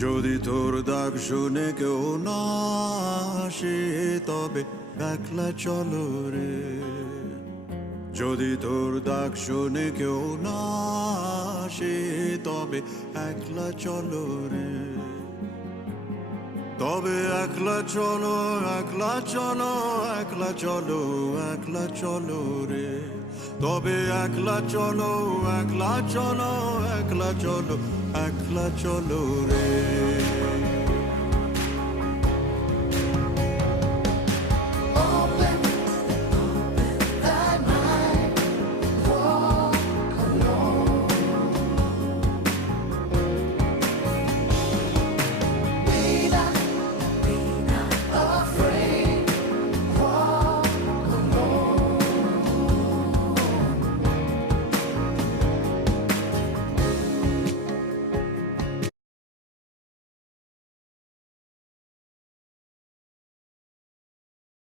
যদি তোর ডাক শুনে কেউ না আসে তবে একলা চলো রে। যদি তোর ডাক শুনে কেউ না আসে তবে একলা চলো রে। তবে একলা চলো, একলা চলো, একলা চলো, একলা চলো রে। তবে একলা চলো, একলা চলো, একলা চলো, একলা চলো রে।